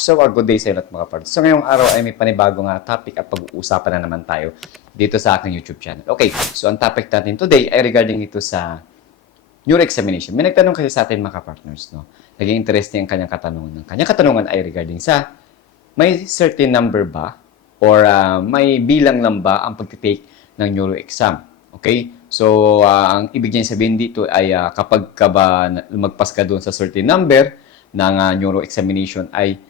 So, uh, good day sa inyo lahat mga parts. So, ngayong araw ay may panibagong uh, topic at pag-uusapan na naman tayo dito sa aking YouTube channel. Okay, so ang topic natin today ay regarding ito sa neuro examination. May nagtanong kasi sa atin mga partners, no? Naging interesting ang kanyang katanungan. Ang kanyang katanungan ay regarding sa may certain number ba or uh, may bilang lang ba ang pagtitake ng neuro exam? Okay? So, uh, ang ibig niya sabihin dito ay uh, kapag ka ba lumagpas ka doon sa certain number ng uh, neuro examination ay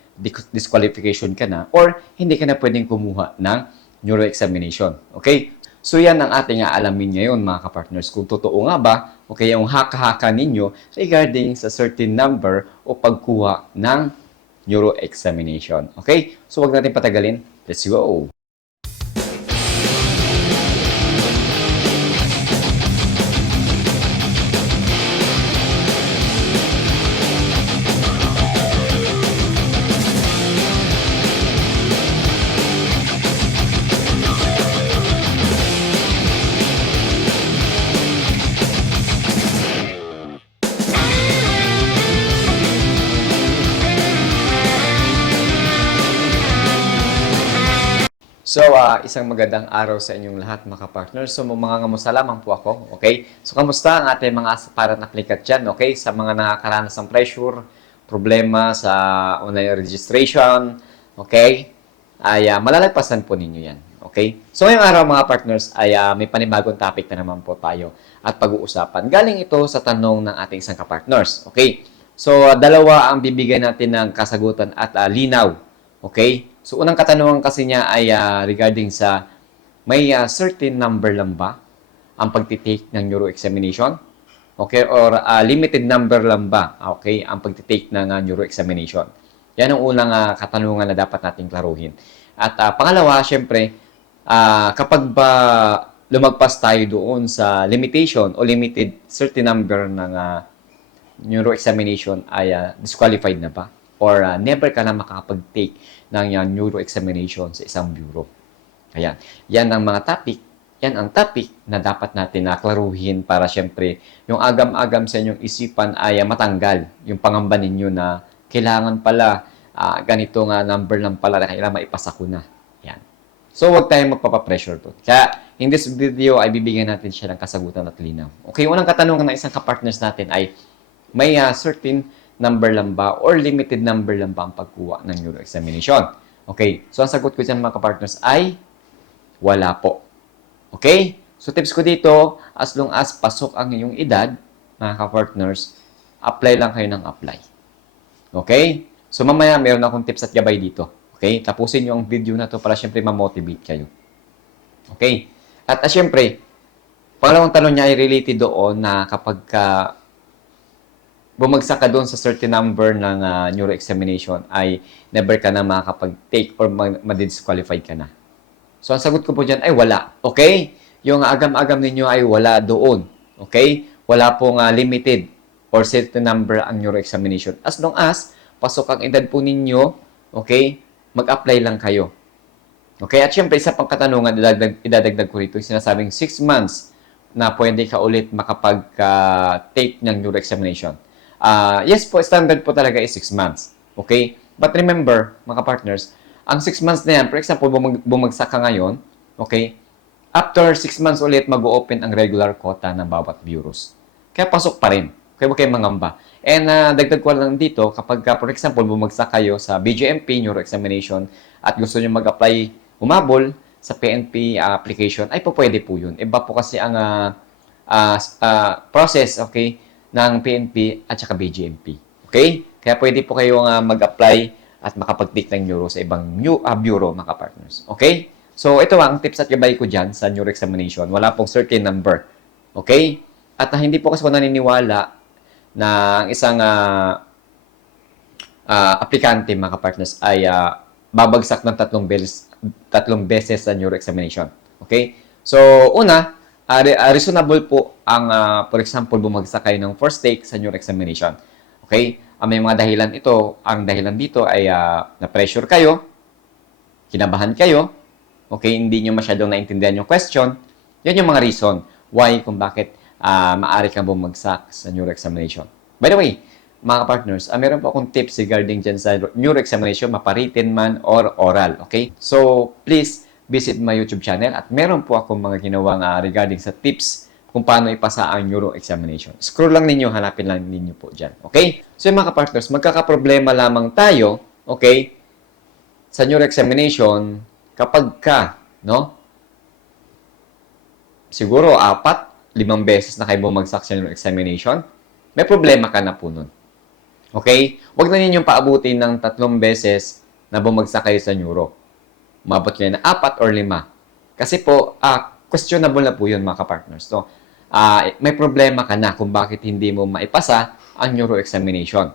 disqualification ka na or hindi ka na pwedeng kumuha ng neuro examination. Okay? So yan ang ating aalamin ngayon mga kapartners kung totoo nga ba o kaya yung haka-haka ninyo regarding sa certain number o pagkuha ng neuro examination. Okay? So wag natin patagalin. Let's go! So, ah, isang magandang araw sa inyong lahat mga partners. So, mga ngamusta lamang po ako, okay? So, kamusta ang ating mga aspiran applicant dyan, okay? Sa mga nakakaranas ng pressure, problema sa online registration, okay? Ay, ah, malalagpasan po ninyo yan, okay? So, ngayong araw mga partners ay ah, may panibagong topic na naman po tayo at pag-uusapan. Galing ito sa tanong ng ating isang kapartners, okay? So, ah, dalawa ang bibigyan natin ng kasagutan at ah, linaw, okay? So, unang katanungan kasi niya ay ah, regarding sa may ah, certain number lang ba ang pagtitake ng neuro examination? Okay? Or ah, limited number lang ba? Okay? Ang pagtitake ng ah, neuro examination. Yan ang unang ah, katanungan na dapat nating klaruhin. At ah, pangalawa, syempre, ah, kapag ba lumagpas tayo doon sa limitation o limited certain number ng ah, neuro examination ay ah, disqualified na ba? Or ah, never ka na makakapag-take ng uh, neuro examination sa isang bureau. Ayan. Yan ang mga topic. Yan ang topic na dapat natin naklaruhin para syempre yung agam-agam sa inyong isipan ay ah, matanggal yung pangamba ninyo na kailangan pala ah, ganito nga number lang pala na kailangan maipasa ko na. Yan. So, huwag tayong magpapapressure to. Kaya, in this video ay bibigyan natin siya ng kasagutan at linaw. Okay, unang katanungan ng isang kapartners natin ay may ah, certain number lang ba or limited number lang ba ang pagkuha ng neuro examination? Okay, so ang sagot ko dyan mga kapartners ay wala po. Okay? So tips ko dito, as long as pasok ang iyong edad, mga kapartners, apply lang kayo ng apply. Okay? So mamaya meron akong tips at gabay dito. Okay? Tapusin nyo ang video na to para syempre ma-motivate kayo. Okay? At uh, syempre, pangalawang tanong niya ay related doon na kapag ka bumagsak ka doon sa certain number ng uh, neuro examination ay never ka na makakapag-take or ma- ma-disqualified ka na. So, ang sagot ko po dyan ay wala. Okay? Yung agam-agam ninyo ay wala doon. Okay? Wala pong uh, limited or certain number ang neuro examination. As long as pasok ang edad po ninyo, okay, mag-apply lang kayo. Okay? At syempre, isa pang katanungan, idadagdag, idadagdag ko rito, sinasabing 6 months na pwede ka ulit makapag-take ng neuro examination. Ah, yes po, standard po talaga is 6 months. Okay? But remember, mga partners, ang 6 months na yan, for example, bumag- bumagsak ka ngayon, okay? After 6 months ulit, mag-open ang regular quota ng bawat bureaus. Kaya pasok pa rin. Kaya huwag kayong mangamba. And uh, dagdag ko lang dito, kapag, ka, for example, bumagsak kayo sa BGMP, neuro examination, at gusto nyo mag-apply, umabol sa PNP uh, application, ay po pwede po yun. Iba po kasi ang uh, uh, uh, process, okay, ng PNP at saka BGMP. Okay? Kaya pwede po kayong uh, mag-apply at makapag-take ng neuro sa ibang new, uh, bureau, mga partners. Okay? So, ito ang tips at gabay ko dyan sa neuro examination. Wala pong certain number. Okay? At uh, hindi po kasi ako naniniwala na ang isang uh, uh, aplikante, mga partners, ay uh, babagsak ng tatlong beses, tatlong beses sa neuro examination. Okay? So, una, uh, re- uh, reasonable po ang, uh, for example, bumagsak kayo ng first take sa neuro examination. Okay? Uh, may mga dahilan ito. Ang dahilan dito ay uh, na-pressure kayo, kinabahan kayo, okay, hindi nyo masyadong naintindihan yung question. Yan yung mga reason why kung bakit uh, maaari kang bumagsak sa neuro examination. By the way, mga partners, ah, meron po akong tips regarding dyan sa neuro examination, maparitin man or oral. Okay? So, please visit my YouTube channel at meron po akong mga ginawang ah, regarding sa tips kung paano ipasa ang neuro examination. Scroll lang ninyo, hanapin lang ninyo po dyan. Okay? So, yung mga partners, magkakaproblema lamang tayo, okay, sa neuro examination kapag ka, no, siguro apat, limang beses na kayo bumagsak sa neuro examination, may problema ka na po nun. Okay? Huwag na ninyong paabutin ng tatlong beses na bumagsak kayo sa neuro. Umabot kayo na apat or lima. Kasi po, ah, questionable na po yun mga partners. So, ah, may problema ka na kung bakit hindi mo maipasa ang neuro examination.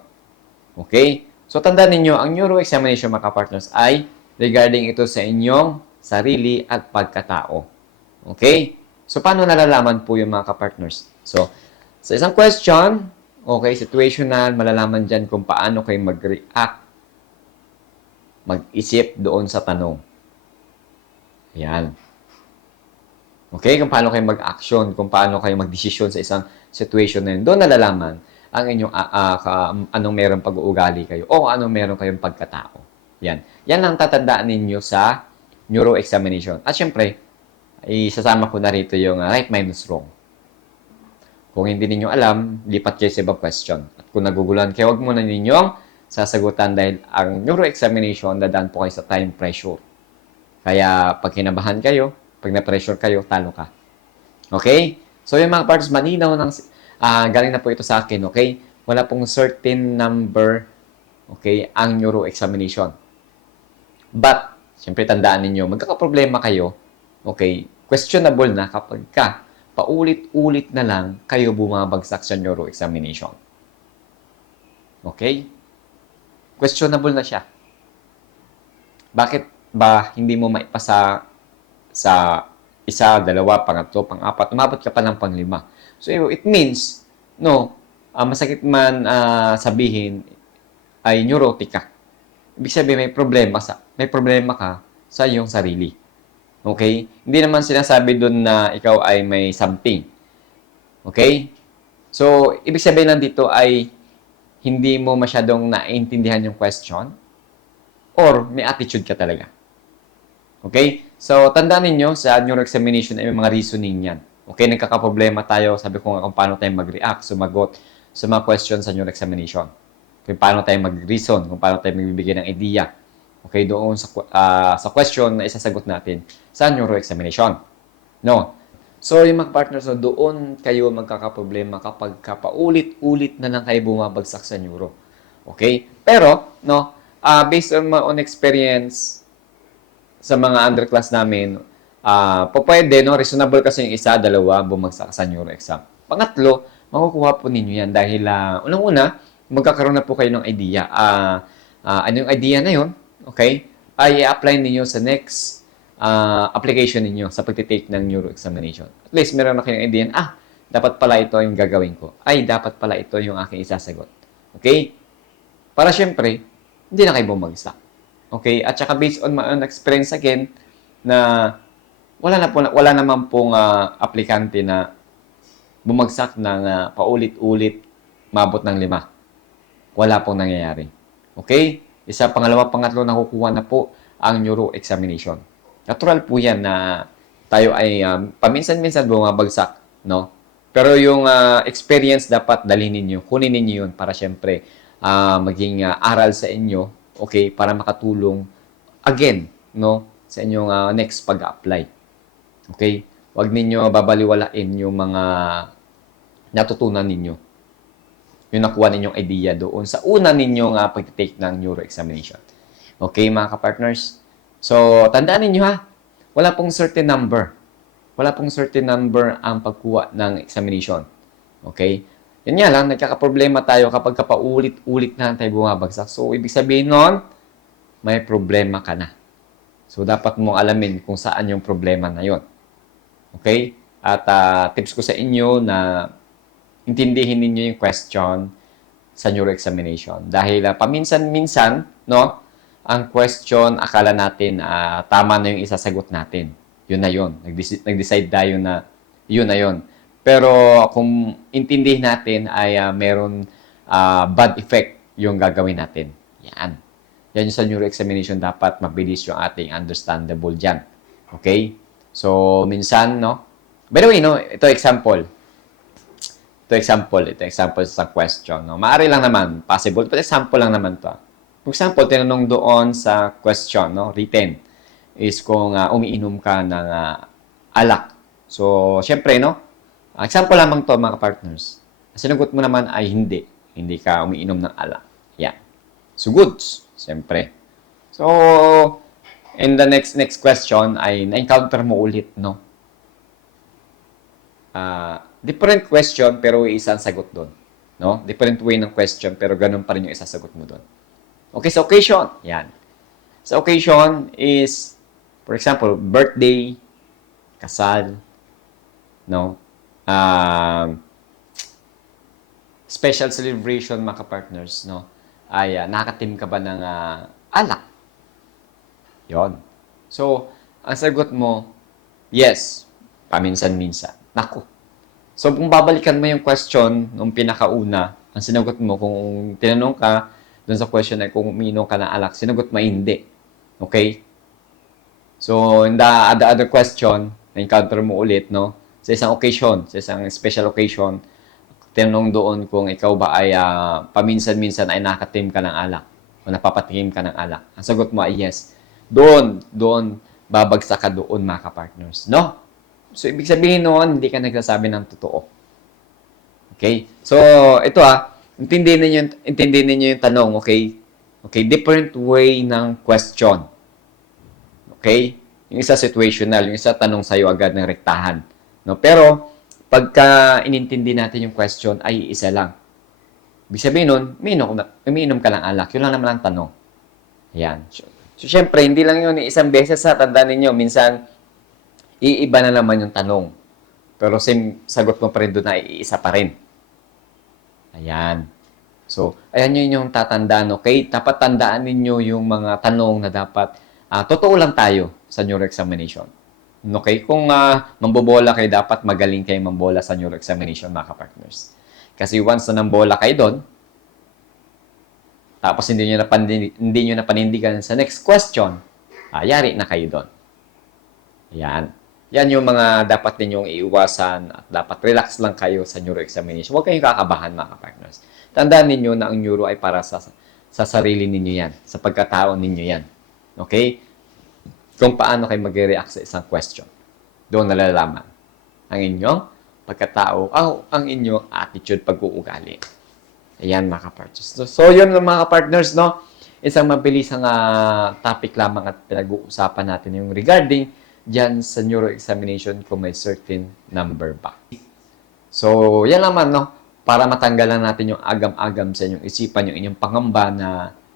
Okay? So, tandaan ninyo, ang neuro examination mga partners ay regarding ito sa inyong sarili at pagkatao. Okay? So, paano nalalaman po yung mga partners So, sa isang question, okay, situational, malalaman dyan kung paano kayo mag-react, mag-isip doon sa tanong. Ayan. Okay, kung paano kayo mag-action, kung paano kayo mag-desisyon sa isang situation na yun. Doon nalalaman ang inyong, ah, ah, ka- anong meron pag-uugali kayo o anong meron kayong pagkatao. Yan. Yan ang tatandaan ninyo sa neuro examination. At syempre, isasama ko na rito yung ah, right minus wrong. Kung hindi ninyo alam, lipat kayo sa ibang question. At kung naguguluhan kayo, huwag muna ninyong sasagutan dahil ang neuro examination, dadaan po kayo sa time pressure. Kaya pag kinabahan kayo, pag na-pressure kayo, talo ka. Okay? So yung mga parts, malinaw ng, ah, galing na po ito sa akin, okay? Wala pong certain number, okay, ang neuro examination. But, siyempre tandaan ninyo, magkakaproblema kayo, okay, questionable na kapag ka, paulit-ulit na lang kayo bumabagsak sa neuro examination. Okay? Questionable na siya. Bakit ba hindi mo maipasa sa isa, dalawa, pangatlo, pang-apat, umabot ka pa ng panglima. So, it means, no, ah, masakit man ah, sabihin ay neurotic ka. Ibig sabihin, may problema sa may problema ka sa iyong sarili. Okay? Hindi naman sinasabi doon na ikaw ay may something. Okay? So, ibig sabihin lang dito ay hindi mo masyadong naintindihan yung question or may attitude ka talaga. Okay? So, tandaan ninyo, sa neuro examination ay may mga reasoning yan. Okay? Nagkakaproblema tayo, sabi ko nga kung paano tayo mag-react, sumagot sa mga questions sa neuro examination. Kung paano tayo mag-reason, kung paano tayo magbibigay ng idea. Okay, doon sa ah, sa question na isasagot natin sa neuro examination. No. So, yung mga partners, doon kayo magkakaproblema kapag kapaulit-ulit na lang kayo bumabagsak sa neuro. Okay? Pero, no, ah, based on my own experience sa mga underclass namin, ah, po pwede, no, reasonable kasi yung isa, dalawa, bumagsak sa neuro exam. Pangatlo, makukuha po ninyo yan dahil, ah, unang-una, magkakaroon na po kayo ng idea. Ah, ah, ano yung idea na yun? Okay? Ay i-apply ninyo sa next ah, application ninyo sa pagtitake ng neuro examination. At least meron na kayong idea, ah, dapat pala ito yung gagawin ko. Ay, dapat pala ito yung aking isasagot. Okay? Para syempre, hindi na kayo bumagsak. Okay? At saka based on my own experience again, na wala na po, wala naman pong ah, aplikante na bumagsak ng ah, paulit-ulit mabot ng lima. Wala pong nangyayari. Okay? Isa, pangalawa, pangatlo, nakukuha na po ang neuro examination. Natural po yan na tayo ay um, paminsan-minsan bumabagsak, no? Pero yung ah, experience dapat dalhin ninyo, kunin ninyo yun para syempre ah, maging ah, aral sa inyo, okay, para makatulong again, no, sa inyong ah, next pag-apply. Okay? Huwag ninyo babaliwalain yung mga natutunan ninyo. Yung nakuha ninyong idea doon sa una ninyong uh, pag-take ng neuro examination. Okay, mga ka-partners? So, tandaan ninyo ha, wala pong certain number. Wala pong certain number ang pagkuha ng examination. Okay? Yan nga lang, nagkakaproblema tayo kapag paulit-ulit na tayo bumabagsak. So, ibig sabihin nun, may problema ka na. So, dapat mong alamin kung saan yung problema na yon. Okay? At ah, tips ko sa inyo na intindihin ninyo yung question sa neuro examination. Dahil ah, paminsan-minsan, no, ang question, akala natin ah, tama na yung isasagot natin. Yun na yun. Nag-deci- Nag-decide tayo na yun na yun. Pero kung intindihin natin ay ah, meron ah, bad effect yung gagawin natin. Yan. Yan yung sa neuro examination dapat mabilis yung ating understandable dyan. Okay? So, minsan, no? By the way, no, ito example. Ito example, ito example sa question. No? Maari lang naman, possible, but example lang naman to. ah. For example, tinanong doon sa question, no, written, is kung ah, umiinom ka ng ah, alak. So, syempre, no, example lamang to mga partners. Sinagot mo naman ay hindi. Hindi ka umiinom ng alak. Yan. So, goods, syempre. So, in the next next question ay na-encounter mo ulit, no? Ah, different question pero isang sagot doon. No? Different way ng question pero ganun pa rin yung isasagot mo doon. Okay, sa occasion. Yan. Sa occasion is, for example, birthday, kasal, no? Um, special celebration, mga partners no? Ay, uh, nakatim ka ba ng ah, alak? Yon. So, ang sagot mo, yes, paminsan-minsan. Naku. So, kung babalikan mo yung question nung pinakauna, ang sinagot mo, kung tinanong ka dun sa question ay kung umiinom ka ng alak, sinagot mo hindi. Okay? So, in the other, other question, na-encounter mo ulit, no? Sa isang occasion, sa isang special occasion, tinanong doon kung ikaw ba ay ah, paminsan-minsan ay nakatim ka ng alak o napapatikim ka ng alak. Ang sagot mo ay yes. Doon, doon, babagsak ka doon mga partners No? So, ibig sabihin noon, hindi ka nagsasabi ng totoo. Okay? So, ito ah, intindihin ninyo, intindihin ninyo yung tanong, okay? Okay, different way ng question. Okay? Yung isa situational, yung isa tanong sa'yo agad ng rektahan. No? Pero, pagka inintindi natin yung question, ay isa lang. Ibig sabihin nun, umiinom, umiinom ka ng alak. Yun lang naman ang tanong. Ayan. So, so syempre, hindi lang yun isang beses sa tandaan ninyo. Minsan, iiba na naman yung tanong. Pero same sagot mo pa rin doon na iisa pa rin. Ayan. So, ayan yun yung tatandaan, okay? Dapat tandaan ninyo yung mga tanong na dapat, ah, totoo lang tayo sa neuro examination. Okay? Kung ah, mambobola kayo, dapat magaling kayo mambola sa neuro examination, mga partners. Kasi once na nambola kayo doon, tapos hindi nyo, napandi, hindi nyo napanindigan sa next question, ah, yari na kayo doon. Yan. Yan yung mga dapat ninyong iiwasan at dapat relax lang kayo sa neuro examination. Huwag kayong kakabahan mga partners. Tandaan ninyo na ang neuro ay para sa sa sarili ninyo yan, sa pagkatao ninyo yan. Okay? Kung paano kayo mag-react sa isang question. Doon nalalaman ang inyong pagkatao, oh, ang inyong attitude, pag-uugali. Ayan mga partners. So, so yun lang mga partners, no? Isang mabilisang ah, topic lamang at pinag-uusapan natin yung regarding dyan sa neuro examination kung may certain number ba. So, yan naman, no? Para matanggalan natin yung agam-agam sa inyong isipan, yung inyong pangamba na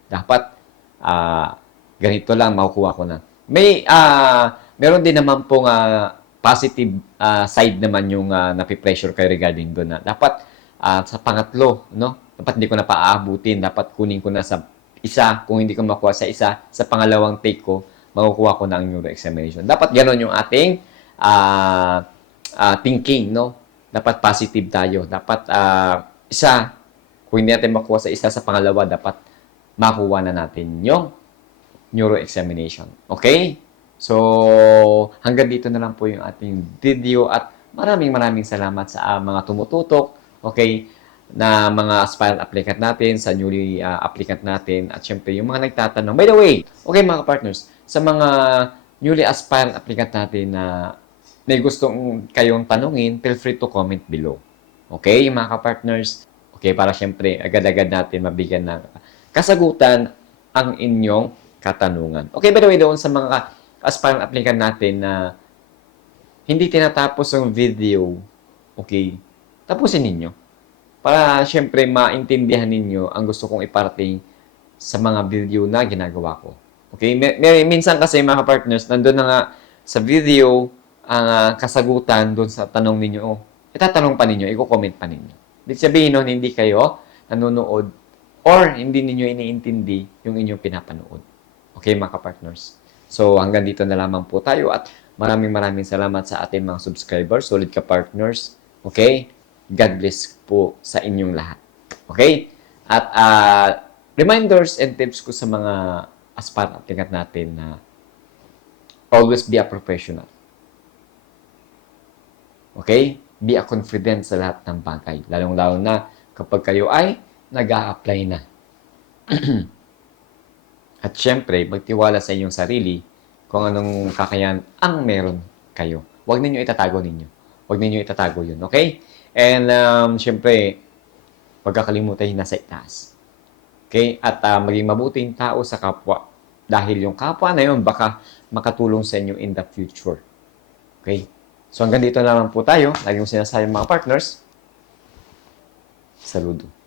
dapat ah, ganito lang, makukuha ko na. May, ah, meron din naman pong ah, positive ah, side naman yung uh, napipressure kayo regarding doon na dapat ah, sa pangatlo, no? Dapat hindi ko na paaabutin, dapat kunin ko na sa isa, kung hindi ko makuha sa isa, sa pangalawang take ko, makukuha ko na ang neuro examination. Dapat ganon yung ating ah, ah, thinking, no? Dapat positive tayo. Dapat ah, isa, kung hindi natin makuha sa isa, sa pangalawa, dapat makuha na natin yung neuro examination. Okay? So, hanggang dito na lang po yung ating video at maraming maraming salamat sa ah, mga tumututok, okay, na mga aspirant applicant natin, sa newly ah, applicant natin, at syempre yung mga nagtatanong. By the way, okay mga partners, sa mga newly aspirant applicant natin na may gustong kayong tanungin, feel free to comment below. Okay, mga partners Okay, para syempre, agad-agad natin mabigyan ng kasagutan ang inyong katanungan. Okay, by the way, doon sa mga aspirant applicant natin na hindi tinatapos ang video, okay, tapusin ninyo. Para syempre maintindihan ninyo ang gusto kong iparating sa mga video na ginagawa ko. Okay, may, may- minsan kasi mga partners, nandun na nga sa video ang ah, kasagutan doon sa tanong ninyo. Oh, itatanong pa ninyo, i-comment pa ninyo. Ibig sabihin nun, hindi kayo nanonood or hindi ninyo iniintindi yung inyong pinapanood. Okay, mga partners. So, hanggang dito na lamang po tayo at maraming maraming salamat sa ating mga subscribers, solid ka partners. Okay? God bless po sa inyong lahat. Okay? At ah, reminders and tips ko sa mga aspirant applicant natin na always be a professional. Okay? Be a confident sa lahat ng bagay. Lalong-lalo na kapag kayo ay nag apply na. At syempre, magtiwala sa inyong sarili kung anong kakayahan ang meron kayo. Huwag ninyo itatago ninyo. Huwag ninyo itatago yun, okay? And um, syempre, huwag kakalimutan yung nasa itaas. Okay? At ah, maging mabuting tao sa kapwa. Dahil yung kapwa na yun, baka makatulong sa inyo in the future. Okay? So hanggang dito na lang po tayo. Lagi kong sinasabi mga partners. Saludo.